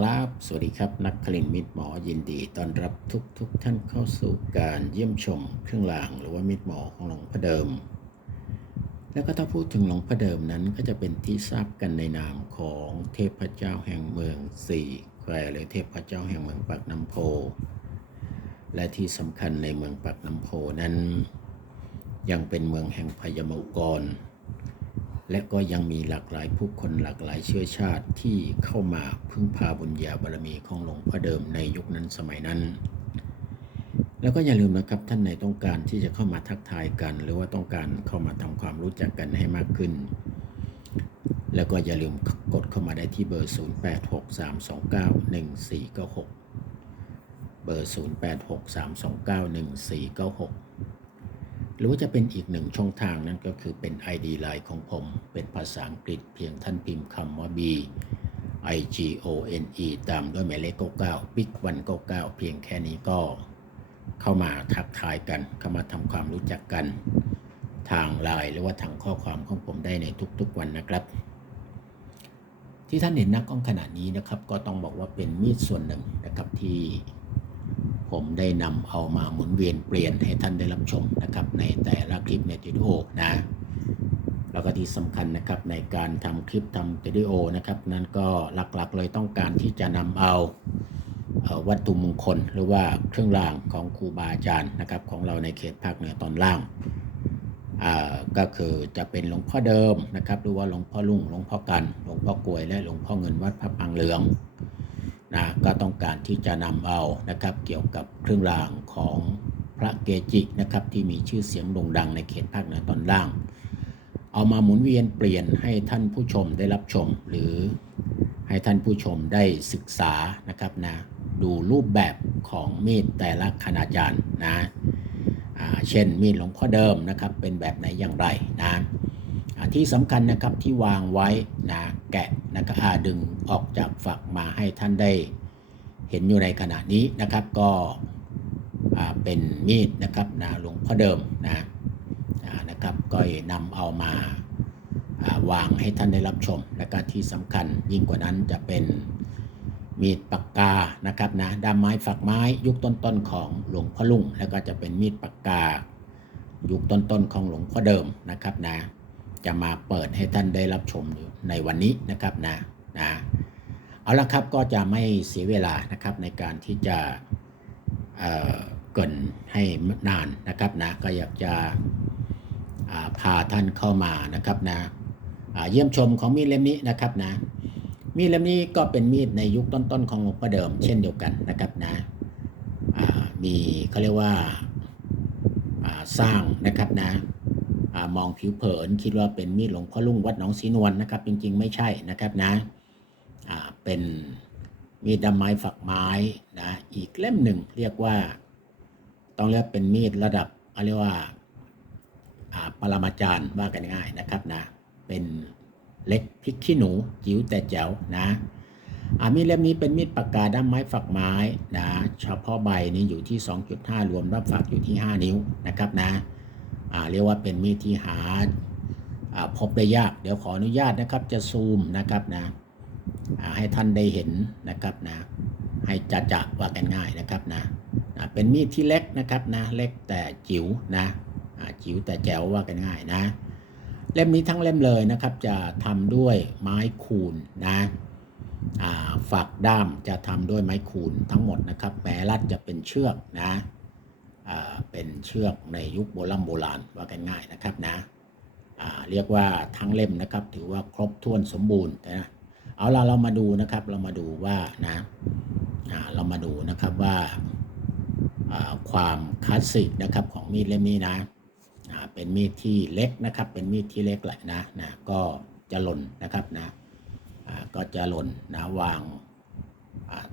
ครับ สวัสดีครับ นักคลินมิตรหมอยินดีต้อนรับทุกทุกท่านเข้าสู่การเยี่ยมชมเครื่องราง หรือว่ามิตรหมอของหลวงพ่อเดิม แล้วก็ถ้าพูดถึงหลวงพ่อเดิมนั้นก็จะเป็นที่ทราบกันในนามของเทพเจ้าแห่งเมืองสี่แควหรือเทพเจ้าแห่งเมืองปากน้ำโพ และที่สำคัญในเมืองปากน้ำโพนั้น ยังเป็นเมืองแห่งพยมุกร และก็ยังมีหลากหลายผู้คนหลากหลายเชื้อชาติที่เข้ามาพึ่งพาบุญญาบารมีของหลวงพ่อเดิมในยุคนั้นสมัยนั้น แล้วก็อย่าลืมนะครับท่านในต้องการที่จะเข้ามาทักทายกัน หรือว่าต้องการเข้ามาทำความรู้จักกันให้มากขึ้น แล้วก็อย่าลืมกดเข้ามาได้ที่เบอร์ 0863291496 เบอร์ 0863291496 หรือว่าจะเป็นอีกหนึ่งช่องทางนั่นก็คือเป็น ID Line ของผม เป็นภาษาอังกฤษเพียงท่านพิมพ์คำว่า B I G O N E ตามด้วยหมายเลข99 Big 199 เพียงแค่นี้ก็เข้ามาทักทายกัน เข้ามาทำความรู้จักกัน ทางไลน์หรือว่าทางข้อความของผมได้ในทุกๆวันนะครับ ที่ท่านเห็นนักกล้องขณะนี้นะครับ ก็ต้องบอกว่าเป็นมีดส่วนหนึ่งนะครับที่ ผมได้นำเอามาหมุนเวียนเปลี่ยนให้ท่านได้รับชมนะครับในแต่ละคลิปในวิดีโอนะแล้วก็ที่สำคัญนะครับในการทำคลิปทำวิดีโอนะครับ นั้นก็หลักๆเลยต้องการที่จะนำเอาวัตถุมงคล หรือว่าเครื่องรางของครูบาอาจารย์นะครับของเราในเขตภาคเหนือตอนล่างก็คือจะเป็นหลวงพ่อเดิมนะครับหรือว่าหลวงพ่อลุงหลวงพ่อกันหลวงพ่อกลวยและหลวงพ่อเงินวัดพระปางเหลือง นะก็ต้องการที่จะนำเอานะครับเกี่ยวกับเครื่องรางของพระเกจินะครับที่มีชื่อเสียงโด่งดังในเขตภาคเหนือตอนล่าง เอามาหมุนเวียนเปลี่ยนให้ท่านผู้ชมได้รับชม หรือให้ท่านผู้ชมได้ศึกษานะครับนะดูรูปแบบของมีดแต่ละคณาจารย์นะเช่นมีดหลวงพ่อเดิมนะครับเป็นแบบไหนอย่างไรนะที่สำคัญนะครับที่วางไว้นะ แกะนะครับดึงออกจากฝักมาให้ท่านได้เห็นอยู่ในขณะนี้นะครับก็เป็นมีดนะครับนะหลวงพ่อเดิมนะนะครับก็นำเอามาอ่าวางให้ท่านได้รับชม และก็ที่สำคัญยิ่งกว่านั้นจะเป็นมีดปากกานะครับนะด้ามไม้ฝักไม้ยุคต้นๆของหลวงพ่อลุงแล้วก็จะเป็นมีดปากกา ยุคต้นๆของหลวงพ่อเดิมนะครับนะ จะมาเปิดให้ท่านได้รับชมอยู่ในวันนี้นะครับนะนะเอาละครับก็จะไม่เสียเวลานะครับในการที่จะเอ่อเกินให้นานนะครับนะก็อยากจะาพาท่านเข้ามานะครับนะเยี่ยมชมของมีดเล่มนี้นะครับนะมีดเล่มนี้ก็เป็นมีดในยุคต้นๆของหลวงพ่อเดิม เช่นเดียวกันนะครับนะมีเขาเรียกว่าาสร้างนะครับนะ มองผิวเผินคิดว่าเป็นมีดหลวงพ่อลุงวัดหนองศรีนวลนะครับ จริงๆ ไม่ใช่นะครับนะเป็นมีดดำไม้ฝักไม้นะอีกเล่มหนึ่งเรียกว่า ต้องเรียกเป็นมีดระดับเรียกว่าอ่าปรมาจารย์ว่ากันง่ายนะครับนะเป็นเล็กพริกขี้หนูจิ๋วแต่แจ๋วนะมีดเล่มนี้เป็นมีดปากกาด้ามไม้ฝักไม้นะเฉพาะใบนี้อยู่ที่ 2.5 รวมรับฝักอยู่ที่ 5 นิ้วนะครับนะ เรียกว่าเป็นมีดที่หาพบได้ยาก เดี๋ยวขออนุญาตนะครับจะซูมนะครับนะอ่าให้ท่านได้เห็นนะครับนะให้จะจะว่ากันง่ายนะครับนะเป็นมีดที่เล็กนะครับนะเล็กแต่จิ๋วนะอ่าจิ๋วแต่แจ๋วว่ากันง่ายนะเล่มนี้ทั้งเล่มเลยนะครับจะทำด้วยไม้คูนนะอ่าฝักด้ามจะทำด้วยไม้คูนทั้งหมดนะครับแปรรัดจะเป็นเชือกนะ เป็นเชือกในยุคโบราณโบราณว่ากันง่ายนะครับนะเรียกว่าทั้งเล่มนะครับ ถือว่าครบถ้วนสมบูรณ์นะเอาละเรามาดูนะครับ เรามาดูว่านะเรามาดูนะครับว่าความคลาสสิกนะครับของมีดเล่มนี้นะเป็นมีดที่เล็กนะครับ เป็นมีดที่เล็กแหละนะนะก็จะหล่นนะครับนะก็จะหล่นนะวาง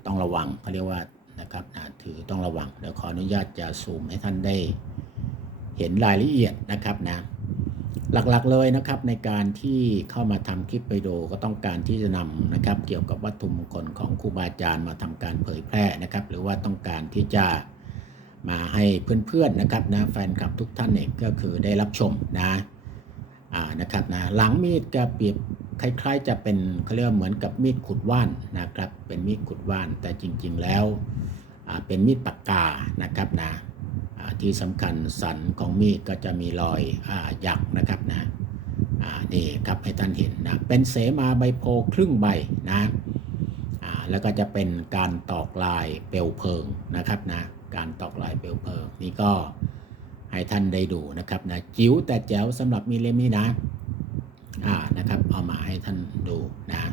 ต้องระวังเขาเรียกว่า นะครับนะถือต้องระวังเดี๋ยวขออนุญาตจะซูมให้ท่านได้เห็นรายละเอียดนะครับนะหลักๆเลยนะครับในการที่เข้ามาทำคลิปไปดูก็ต้องการที่จะนำนะครับเกี่ยวกับวัตถุมงคลของครูบาอาจารย์มาทำการเผยแพร่นะครับ หรือว่าต้องการที่จะมาให้เพื่อนๆนะครับนะแฟนคลับทุกท่านเนี่ยก็คือได้รับชมนะอ่านะครับนะหลังมีดก็เปรียบ คล้ายๆ จะเป็นเขาเรียกเหมือนกับมีดขุดว่านนะครับ เป็นมีดขุดว่าน แต่จริง ๆ แล้วเป็นมีดปากกานะครับนะที่สำคัญสันของมีดก็จะมีรอยอยักนะครับนะนี่ครับให้ท่านเห็นนะเป็นเสมาใบโพครึ่งใบนะแล้วก็จะเป็นการตอกลายเปลวเพลิงนะครับนะการตอกลายเปลวเพลิงนี่ก็ให้ท่านได้ดูนะครับนะจิ๋วแต่แจ๋วสำหรับมีเลมีนะ นะครับเอามาให้ท่านดูนะ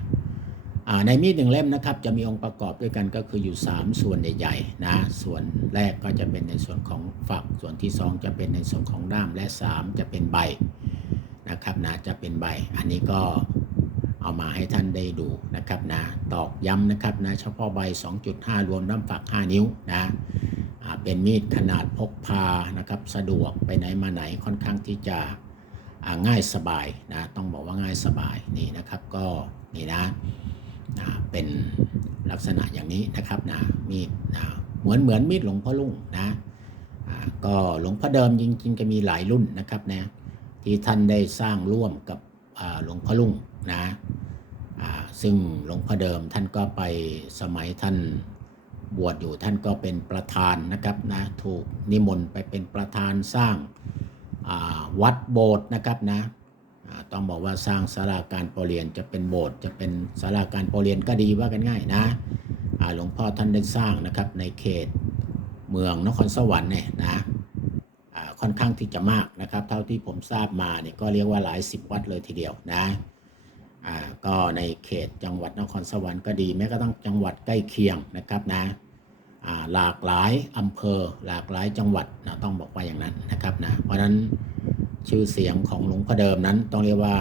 ในมีดหนึ่งเล่มนะครับจะมีองค์ประกอบด้วยกันก็คืออยู่ 3 ส่วนใหญ่ๆนะส่วนแรกก็จะเป็นในส่วนของฝัก ส่วนที่ 2 จะเป็นในส่วนของด้ามและ 3 จะเป็นใบนะครับนะจะเป็นใบ อันนี้ก็เอามาให้ท่านได้ดูนะครับนะตอกย้ำนะครับนะเฉพาะใบ 2.5 รวมด้ามฝัก 5 นิ้วนะเป็นมีดขนาดพกพานะครับสะดวกไปไหนมาไหนค่อนข้างที่จะ ง่ายสบายนะต้องบอกว่าง่ายสบายนี่นะครับก็นี่นะอ่าเป็นลักษณะอย่างนี้นะครับนะมีดนะเหมือนเหมือนมีดหลวงพ่อลุ่งนะก็หลวงพ่อเดิมจริงๆจะมีหลายรุ่นนะครับนะที่ท่านได้สร้างร่วมกับหลวงพ่อลุ่งนะซึ่งหลวงพ่อเดิมท่านก็ไปสมัยท่านบวชอยู่ท่านก็เป็นประธานนะครับนะถูกนิมนต์ไปเป็นประธานสร้าง วัดโบสถ์นะครับนะต้องบอกว่าสร้างศาลาการประเรียนจะเป็นโบสถ์จะเป็นศาลาการประเรียนก็ดีว่ากันง่ายนะหลวงพ่อท่านได้สร้างนะครับในเขตเมืองนครสวรรค์เนี่ยนะค่อนข้างที่จะมากนะครับ เท่าที่ผมทราบมาเนี่ยก็เรียกว่าหลายสิบวัดเลยทีเดียวนะก็ในเขตจังหวัดนครสวรรค์ก็ดีแม้กระทั่งจังหวัดใกล้เคียงนะครับนะ หลากหลายอำเภอหลากหลายจังหวัดนะต้องบอกว่าอย่างนั้นนะครับนะเพราะนั้นชื่อเสียงของหลวงพ่อเดิมนั้นต้องเรียกว่า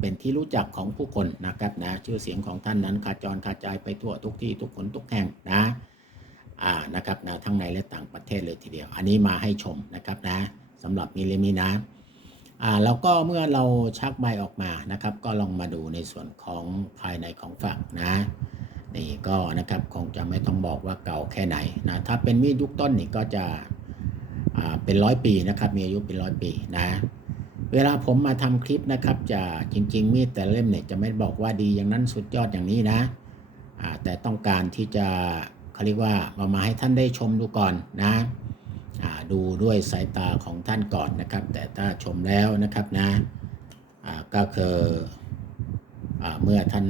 เป็นที่รู้จักของผู้คนนะครับนะชื่อเสียงของท่านนั้นขาจรขาจายไปทั่วทุกที่ทุกคนทุกแห่งนะอ่านะครับนะทั้งในและต่างประเทศเลยทีเดียว อันนี้มาให้ชมนะครับนะสำหรับมิเลมีนะอ่าแล้วก็เมื่อเราชักใบออกมานะครับ ก็ลองมาดูในส่วนของภายในของฝักนะ นี่ก็นะครับคงจะไม่ต้องบอกว่าเก่าแค่ไหนนะถ้าเป็นมีดยุคต้นนี่ก็จะเป็นร้อยปีนะครับ มีอายุเป็นร้อยปีนะ เวลาผมมาทำคลิปนะครับ จะจริง ๆ มีดแต่เล่มเนี่ยจะไม่บอกว่าดีอย่างนั้นสุดยอดอย่างนี้นะแต่ต้องการที่จะเขาเรียกว่ามามาให้ท่านได้ชมดูก่อนนะดูด้วยสายตาของท่านก่อนนะครับ แต่ถ้าชมแล้วนะครับนะก็คืออเมื่อท่าน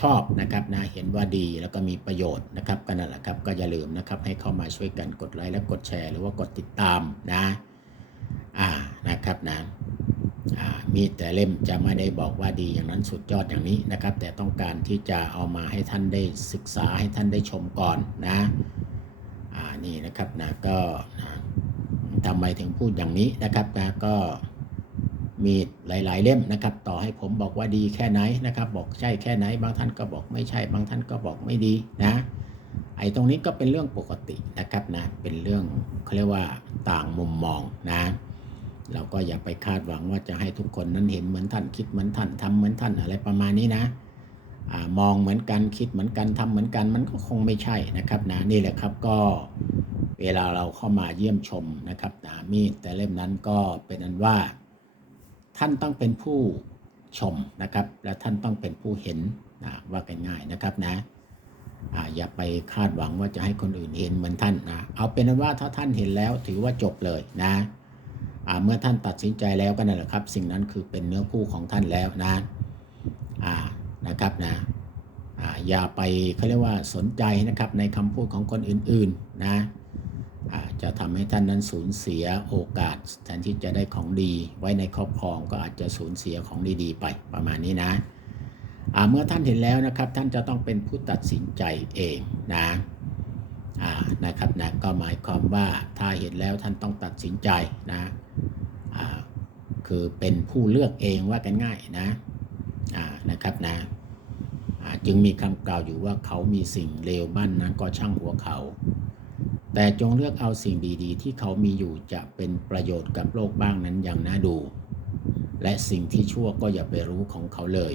ชอบนะครับนะเห็นว่าดีแล้วก็มีประโยชน์นะครับก็นั่นแหละครับก็อย่าลืมนะครับให้เข้ามาช่วยกันกดไลค์และกดแชร์หรือว่ากดติดตามนะอ่านะครับนะมีแต่เล่มจะไม่ได้บอกว่าดีอย่างนั้นสุดยอดอย่างนี้นะครับ แต่ต้องการที่จะเอามาให้ท่านได้ศึกษาให้ท่านได้ชมก่อนนะอ่านี่นะครับนะก็นะทำไมถึงพูดอย่างนี้นะครับนะก็ มีหลาย ๆ เล่มนะครับ ต่อให้ผมบอกว่าดีแค่ไหนนะครับ บอกใช่แค่ไหน บางท่านก็บอกไม่ใช่ บางท่านก็บอกไม่ดีนะ ไอ้ตรงนี้ก็เป็นเรื่องปกตินะครับนะ เป็นเรื่องเขาเรียกว่าต่างมุมมองนะ เราก็อย่าไปคาดหวังว่าจะให้ทุกคนนั้นเห็นเหมือนท่านคิดเหมือนท่านทำเหมือนท่านอะไรประมาณนี้นะอมองเหมือนกันคิดเหมือนกันทำเหมือนกันมันก็คงไม่ใช่นะครับนะนี่แหละครับก็เวลาเราเข้ามาเยี่ยมชมนะครับนะมีดแต่เล่มนั้นก็เป็นอันว่า ท่านต้องเป็นผู้ชมนะครับ และท่านต้องเป็นผู้เห็นนะว่ากันง่ายนะครับนะอย่าไปคาดหวังว่าจะให้คนอื่นเห็นเหมือนท่านนะเอาเป็นอันว่าถ้าท่านเห็นแล้วถือว่าจบเลยนะเมื่อท่านตัดสินใจแล้วก็นั่นแหละครับ สิ่งนั้นคือเป็นเนื้อคู่ของท่านแล้วนะนะครับนะอย่าไปเขาเรียกว่าสนใจนะครับในคำพูดของคนอื่นๆนะ จะทำให้ท่านนั้นสูญเสียโอกาสแทนที่จะได้ของดีไว้ในครอบครองก็อาจจะสูญเสียของดีๆไปประมาณนี้นะเมื่อท่านเห็นแล้วนะครับ ท่านจะต้องเป็นผู้ตัดสินใจเองนะนะครับนะก็หมายความว่าถ้าเห็นแล้วท่านต้องตัดสินใจนะคือเป็นผู้เลือกเองว่ากันง่ายนะนะครับนะจึงมีคำกล่าวอยู่ว่าเขามีสิ่งเลวบ้านนั้นก็ช่างหัวเขา แต่จงเลือกเอาสิ่งดีๆ ที่เขามีอยู่จะเป็นประโยชน์กับโลกบ้างนั้นอย่างน่าดู และสิ่งที่ชั่วก็อย่าไปรู้ของเขาเลย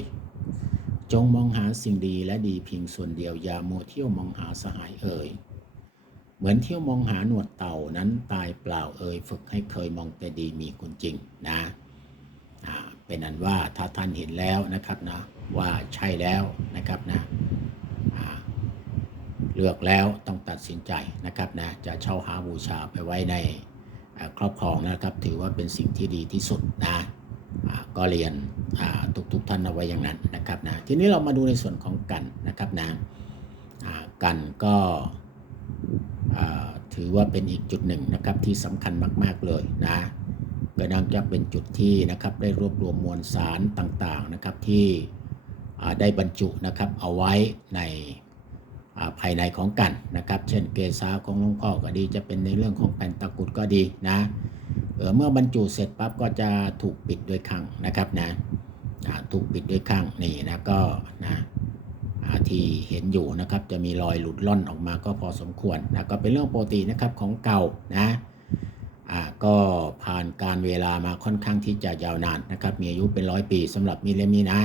จงมองหาสิ่งดีและดีเพียงส่วนเดียวอย่ามัวเที่ยวมองหาสหายเอ่ย เหมือนเที่ยวมองหาหนวดเต่านั้นตายเปล่าเอ่ยฝึกให้เคยมองแต่ดีมีคุณจริงนะเป็นอันว่าถ้าท่านเห็นแล้วนะครับนะว่าใช่แล้วนะครับนะ เลือกแล้วต้องตัดสินใจนะครับนะจะเช่าหาบูชาไปไว้ในครอบครองนะครับ ถือว่าเป็นสิ่งที่ดีที่สุดนะก็เรียนอ่าทุกๆท่านเอาไว้อย่างนั้นนะครับนะทีนี้เรามาดูในส่วนของกันนะครับนะกันก็ถือว่าเป็นอีกจุดหนึ่งนะครับที่สำคัญมาก ๆเลยนะก็นับจะเป็นจุดที่นะครับได้รวบรวมมวลสารต่างๆนะครับที่ได้บรรจุนะครับเอาไว้ใน ภายในของกันนะครับ เช่นเกษาของหลวงพ่อก็ดี จะเป็นในเรื่องของแผ่นตะกุดก็ดีนะเออเมื่อบรรจุเสร็จปั๊บก็จะถูกปิดด้วยข้างนะครับนะถูกปิดด้วยข้างนี่นะก็นะที่เห็นอยู่นะครับจะมีรอยหลุดล่อนออกมาก็พอสมควรนะก็เป็นเรื่องปกตินะครับของเก่านะก็ผ่านการเวลามาค่อนข้างที่จะยาวนานนะครับมีอายุเป็นร้อยปีสำหรับมีเล่มนี้นะ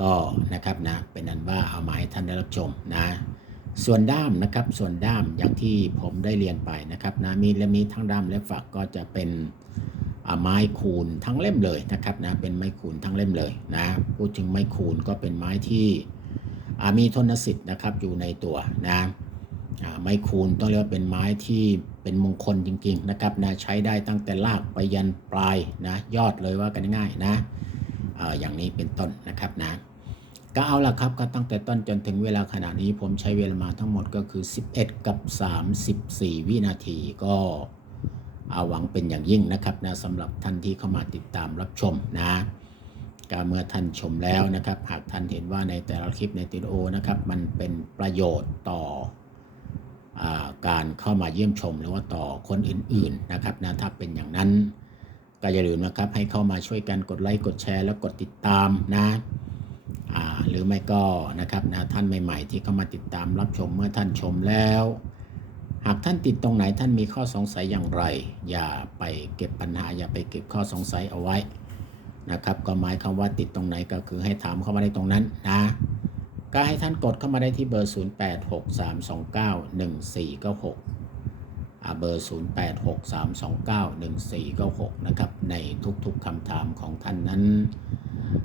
ก็นะครับนะเป็นอันว่าเอามาให้ท่านได้รับชมนะ ส่วนด้ามนะครับส่วนด้ามอย่างที่ผมได้เรียนไปนะครับนะมีเล่มนี้ทั้งด้ามและฝักก็จะเป็นไม้คูนทั้งเล่มเลยนะครับนะเป็นไม้คูนทั้งเล่มเลยนะพูดถึงไม้คูนก็เป็นไม้ที่มีทนสิทธิ์นะครับอยู่ในตัวนะไม้คูนต้องเรียกว่าเป็นไม้ที่เป็นมงคลจริง ๆ นะครับนะใช้ได้ตั้งแต่รากไปยันปลายนะยอดเลยว่ากันง่ายๆนะออย่างนี้เป็นต้นนะครับนะ ก็เอาละครับก็ตั้งแต่ต้นจนถึงเวลาขณะนี้ผมใช้เวลามาทั้งหมดก็คือ 11 กับ 34 วินาทีก็เอาหวังเป็นอย่างยิ่งนะครับนะสำหรับท่านที่เข้ามาติดตามรับชมนะก็เมื่อท่านชมแล้วนะครับ หากท่านเห็นว่าในแต่ละคลิปในติโอนะครับมันเป็นประโยชน์ต่ออการเข้ามาเยี่ยมชมหรือว่าต่อคนอื่นๆนะครับนะถ้าเป็นอย่างนั้น ก็อย่าลืมนะครับให้เข้ามาช่วยกันกดไลค์กดแชร์ แล้วกดติดตามนะ หรือไม่ก็นะครับนะท่านใหม่ๆ ที่เข้ามาติดตามรับชมเมื่อท่านชมแล้ว หากท่านติดตรงไหนท่านมีข้อสงสัยอย่างไร อย่าไปเก็บปัญหา อย่าไปเก็บข้อสงสัยเอาไว้นะครับก็หมายคำว่าติดตรงไหนก็คือให้ถามเข้ามาในตรงนั้นนะก็ให้ท่านกดเข้ามาได้ที่เบอร์ 0863291496อ่าเบอร์ 0863291496 นะครับ ในทุกๆคำถามของท่านนั้น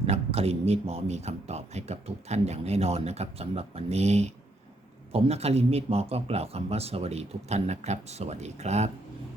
นักครินมีดหมอมีคำตอบให้กับทุกท่านอย่างแน่นอนนะครับสำหรับวันนี้ ผมนักครินมีดหมอก็กล่าวคำว่าสวัสดีทุกท่านนะครับ สวัสดีครับ